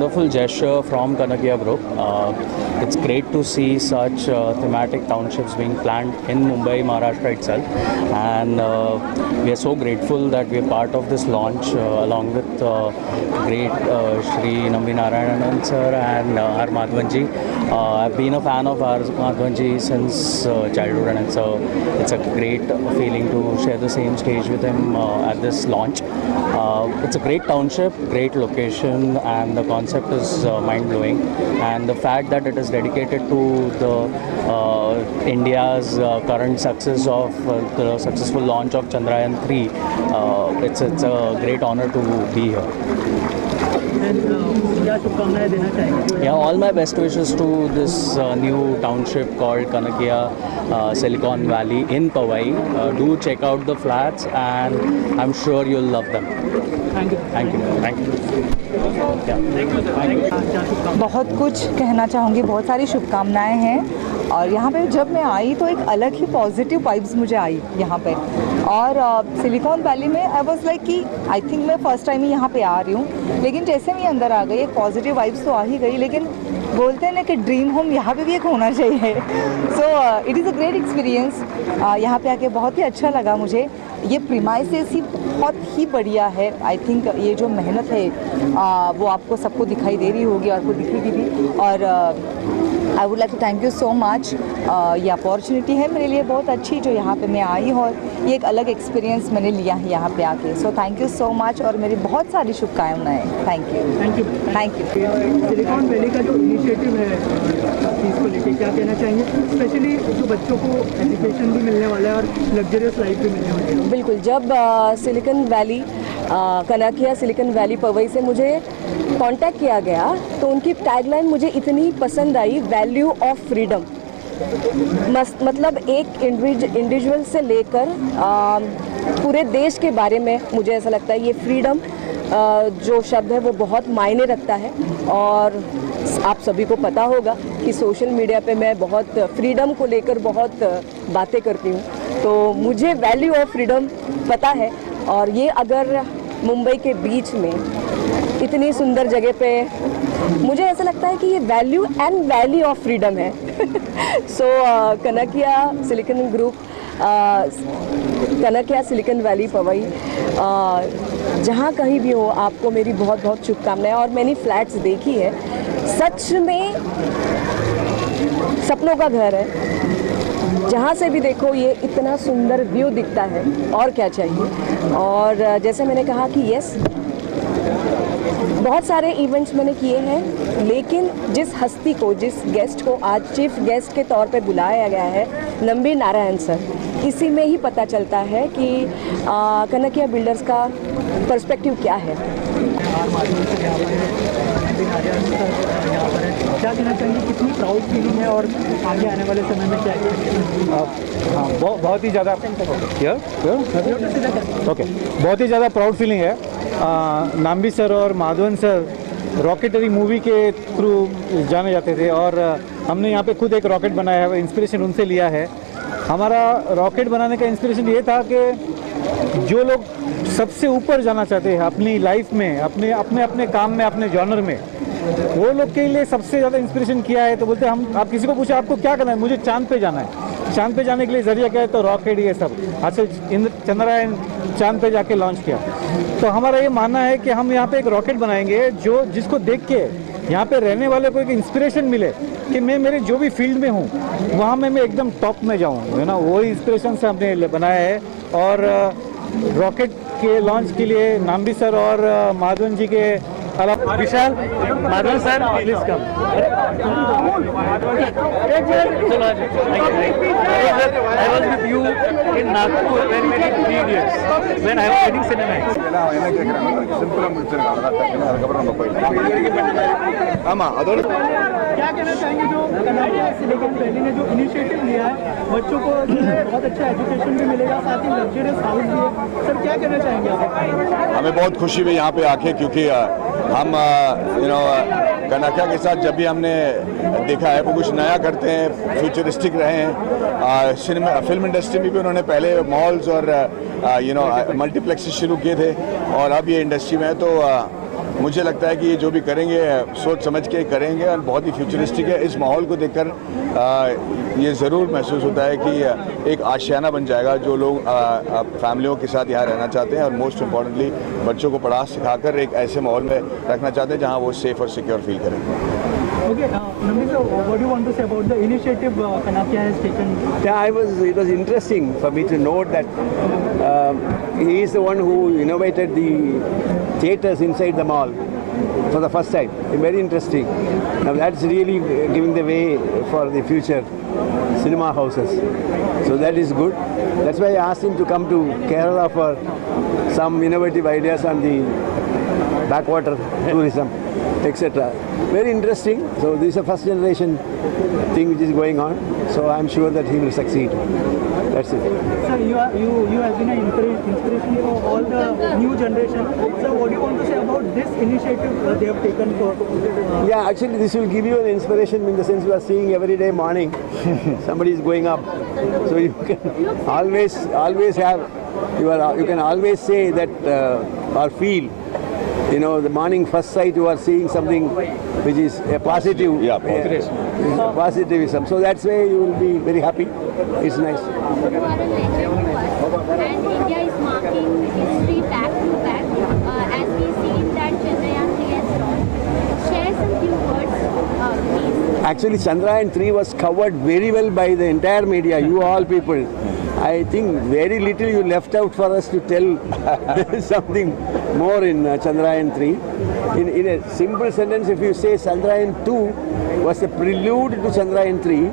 wonderful gesture from Kanakia Group. It's great to see such thematic townships being planned in Mumbai, Maharashtra itself, and we are so grateful that we are part of this launch along with great Shri Nambi Narayanan sir and R. Madhavanji. I've been a fan of R. Madhavanji since childhood, and it's a great feeling to share the same stage with him at this launch. It's a great township, great location, and the concept is mind-blowing. And the fact that it is dedicated to the India's current success of the successful launch of Chandrayaan 3, it's a great honor to be here. Yeah, all my best wishes to this new township called Kanakia Silicon Valley in Powai. Do check out the flats, and I'm sure you'll love them. Thank you. Thank you. Thank you. बहुत कुछ कहना चाहूँगी, बहुत सारी शुभकामनाएं हैं। और यहाँ पे जब मैं आई तो एक अलग ही पॉजिटिव वाइब्स मुझे आई यहाँ पे। और सिलिकॉन वैली में आई वाज लाइक कि आई थिंक मैं फर्स्ट टाइम ही यहाँ पे आ रही हूँ, लेकिन जैसे मैं अंदर आ गई एक पॉजिटिव वाइब्स तो आ ही गई, लेकिन बोलते हैं ना कि ड्रीम होम यहाँ पे भी एक होना चाहिए। So it is a great experience. यहाँ पे आके बहुत ही अच्छा लगा मुझे। ये प्रीमाइसेस ही बहुत ही बढ़िया है। आई थिंक ये जो मेहनत है वो आपको सबको दिखाई दे रही होगी, आपको दिखेगी भी। और I would like to thank you so much. ये अपॉर्चुनिटी है मेरे लिए बहुत अच्छी जो यहाँ पे मैं आई हूँ, और ये एक अलग एक्सपीरियंस मैंने लिया है यहाँ पे आके। So thank you so much, और मेरी बहुत सारी शुभकामनाएं। Thank you. Thank you. Thank you. Silicon valley का जो इनिशिएटिव है चीज़ को लेके क्या कहना चाहेंगे, स्पेशली जो बच्चों को एजुकेशन भी मिलने वाला है और लग्जरियस लाइफ भी मिलने वाली है? बिल्कुल, जब silicon valley Kanakia silicon valley Powai से मुझे कांटेक्ट किया गया तो उनकी टैगलाइन मुझे इतनी पसंद आई, वैल्यू ऑफ फ्रीडम। मतलब एक इंडिविजुअल से लेकर पूरे देश के बारे में मुझे ऐसा लगता है ये फ्रीडम जो शब्द है वो बहुत मायने रखता है। और आप सभी को पता होगा कि सोशल मीडिया पे मैं बहुत फ्रीडम को लेकर बहुत बातें करती हूँ, तो मुझे वैल्यू ऑफ फ्रीडम पता है। और ये अगर मुंबई के बीच में इतनी सुंदर जगह पे, मुझे ऐसा लगता है कि ये value and valley of freedom है। So Kanakia silicon group, Kanakia silicon valley Powai, जहाँ कहीं भी हो आपको मेरी बहुत बहुत शुभकामनाएं। और मैंने फ्लैट्स देखी है, सच में सपनों का घर है। जहाँ से भी देखो ये इतना सुंदर व्यू दिखता है, और क्या चाहिए। और जैसे मैंने कहा कि यस, बहुत सारे इवेंट्स मैंने किए हैं, लेकिन जिस हस्ती को, जिस गेस्ट को आज चीफ गेस्ट के तौर पे बुलाया गया है, नंबी नारायण सर, इसी में ही पता चलता है कि कनाकिया बिल्डर्स का पर्सपेक्टिव क्या है। क्या कहना चाहेंगे, कितनी प्राउड फीलिंग है और आगे आने वाले समय में क्या है? हाँ, बहुत ही ज़्यादा ओके, बहुत ही ज़्यादा प्राउड फीलिंग है। नाम्बी सर और माधवन सर रॉकेटरी मूवी के थ्रू जाने जाते थे, और हमने यहाँ पे खुद एक रॉकेट बनाया है, इंस्पिरेशन उनसे लिया है। हमारा रॉकेट बनाने का इंस्पिरेशन ये था कि जो लोग सबसे ऊपर जाना चाहते हैं अपनी लाइफ में, अपने काम में, अपने जॉनर में, वो लोग के लिए सबसे ज़्यादा इंस्पिरेशन किया है। तो बोलते हम, आप किसी को पूछे आपको क्या करना है, मुझे चांद पे जाना है। चांद पे जाने के लिए जरिया क्या है, तो रॉकेट, ये सब। आज से चंद्रयान चांद पे जाके लॉन्च किया। तो हमारा ये मानना है कि हम यहाँ पे एक रॉकेट बनाएंगे जिसको देख के यहाँ पे रहने वाले को एक इंस्पिरेशन मिले कि मैं मेरे जो भी फील्ड में हूँ वहाँ मैं एकदम टॉप में जाऊँ, है ना। वही इंस्पिरेशन से हमने बनाया है। और रॉकेट के लॉन्च के लिए नाम्बी सर और माधवन जी के अलावा Vishal, Madhavan sir please come. I was with you in Nagpur when we did 3 years when I was getting cinema. क्या कहना चाहेंगे जो कनाकिया सिलिकॉन वैली ने जो इनिशिएटिव लिया है, बच्चों को बहुत अच्छा एजुकेशन भी मिलेगा, साथ ही लग्जरियस हाउस भी है। सर क्या कहना चाहेंगे आप? हमें बहुत खुशी हुई यहाँ पे आके, क्योंकि हम कनाकिया के साथ जब भी हमने देखा है वो कुछ नया करते हैं, फ्यूचरिस्टिक रहे हैं। सिनेमा फिल्म इंडस्ट्री में भी उन्होंने पहले मॉल्स और मल्टीप्लेक्सेस शुरू किए थे, और अब ये इंडस्ट्री में है। तो मुझे लगता है कि ये जो भी करेंगे सोच समझ के करेंगे और बहुत ही फ्यूचरिस्टिक है। इस माहौल को देखकर ये ज़रूर महसूस होता है कि एक आशियाना बन जाएगा जो लोग फैमिलियों के साथ यहाँ रहना चाहते हैं और मोस्ट इम्पॉर्टेंटली बच्चों को पढ़ा सिखाकर एक ऐसे माहौल में रखना चाहते हैं जहाँ वो सेफ और सिक्योर फील करें। Okay, Nambi sir, what do you want to say about the initiative Kanakia has taken? Yeah, it was interesting for me to note that he is the one who innovated the theatres inside the mall for the first time. Very interesting. Now that's really giving the way for the future cinema houses. So that is good. That's why I asked him to come to Kerala for some innovative ideas on the backwater tourism, etc. Very interesting. So this is a first generation thing which is going on. So I'm sure that he will succeed. That's it. Sir, you have been an inspiration for all the new generation. So what do you want to say about this initiative they have taken for? Yeah, actually this will give you an inspiration in the sense you are seeing every day morning somebody is going up. So you can always have you can always say that or feel. The morning first sight you are seeing something which is a positive, positivism. So that's why you will be very happy. It's nice. You are a legend to us, and India is marking history back to back as we see in that Chandrayaan 3 has launched. Share some few words, please. Actually, Chandrayaan 3 was covered very well by the entire media, you all people. I think very little you left out for us to tell something more in Chandrayaan 3. In a simple sentence, if you say Chandrayaan 2 was a prelude to Chandrayaan 3,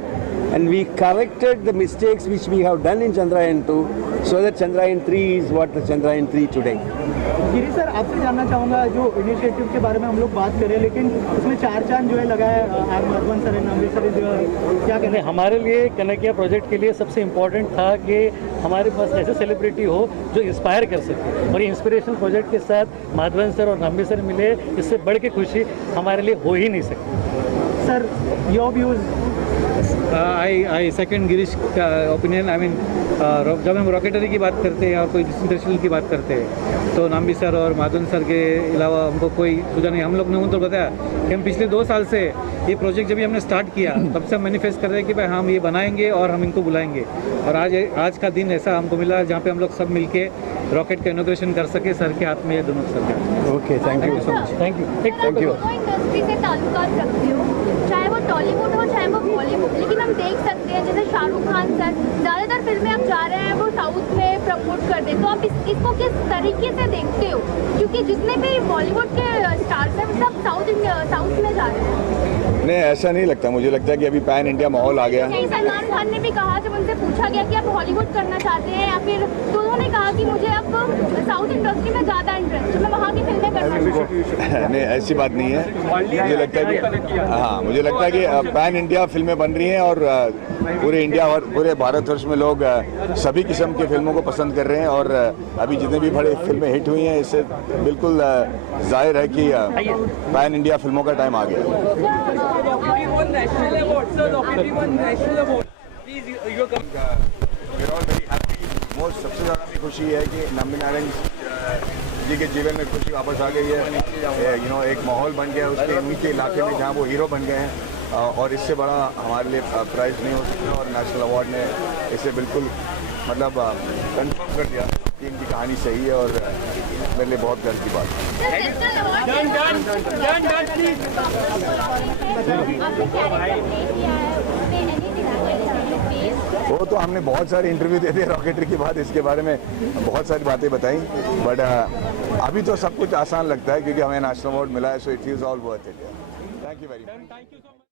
and we corrected the mistakes which we have done in Chandrayaan 2, so that Chandrayaan 3 is what the Chandrayaan 3 today. Giri sir, आपसे जानना चाहूँगा जो initiative के बारे में हम लोग बात करें, लेकिन उसमें 4 चांद जो है लगा है माधवन सर नाम्बी सर क्या कहते हैं? हमारे लिए कनकिया प्रोजेक्ट के लिए सबसे इम्पोर्टेंट था कि हमारे पास ऐसे सेलिब्रिटी हो जो इंस्पायर कर सके, और ये इंस्पिरेशनल प्रोजेक्ट के साथ माधवन सर और नाम्बी सर मिले, इससे बढ़ के खुशी हमारे लिए हो ही नहीं सकती। Sir, your views? I second Girish का ओपिनियन। आई मीन जब हम रॉकेटरी की बात करते हैं और कोई इंटरनेशनल की बात करते हैं तो नाम्बी सर और माधवन सर के अलावा हमको कोई सूझा नहीं। हम लोग ने तो बताया कि हम पिछले 2 साल से ये प्रोजेक्ट जब हमने स्टार्ट किया तब से हम मैनिफेस्ट कर रहे हैं कि भाई हम ये बनाएंगे और हम इनको बुलाएंगे, और आज का दिन ऐसा हमको मिला जहाँ पे हम लोग सब मिलके रॉकेट का इनॉग्रेशन कर सके सर के हाथ में, ये दोनों सर के हाथ। Okay, thank you so much. Thank you. Thank you. Industry से ताल्लुकात रखते हो, चाहे वो टॉलीवुड हो चाहे वो बॉलीवुड, लेकिन हम देख सकते हैं जैसे शाहरुख खान सर ज़्यादातर फिल्में अब जा रहे हैं वो साउथ में प्रमोट कर दें, तो आप इसको किस तरीके से देखते हो? क्योंकि जितने भी बॉलीवुड के स्टार्स हैं सब साउथ में जा रहे हैं। नहीं, ऐसा नहीं लगता। मुझे लगता है कि अभी पैन इंडिया माहौल आ गया है। सलमान खान ने भी कहा, जब उनसे पूछा गया कि आप हॉलीवुड करना चाहते हैं या फिर, तो उन्होंने कहा कि मुझे अब साउथ इंडस्ट्री में ज़्यादा इंटरेस्ट है, मैं वहाँ की फिल्में करना चाहती हूँ। नहीं, ऐसी बात नहीं है। मुझे लगता है कि मुझे लगता है कि पैन इंडिया फिल्में बन रही हैं और पूरे इंडिया और पूरे भारतवर्ष में लोग सभी किस्म की फिल्मों को पसंद कर रहे हैं, और अभी जितने भी बड़ी फिल्में हिट हुई हैं इससे बिल्कुल जाहिर है कि पैन इंडिया फिल्मों का टाइम आ गया। सबसे ज़्यादा भी खुशी है कि नाम्बी नारायण जी के जीवन में खुशी वापस आ गई है। एक माहौल बन गया उसके उनके इलाके में जहाँ वो हीरो बन गए हैं, और इससे बड़ा हमारे लिए प्राइज़ नहीं हो सकता, और नेशनल अवार्ड ने इसे बिल्कुल मतलब कंफर्म कर दिया कि इनकी कहानी सही है, और मेरे लिए बहुत गर्व की बात है। वो तो हमने बहुत सारे इंटरव्यू दे दिए रॉकेटरी के बाद, इसके बारे में बहुत सारी बातें बताई, बट अभी तो सब कुछ आसान लगता है क्योंकि हमें नेशनल अवार्ड मिला है, so it is all worth it. Thank you very much.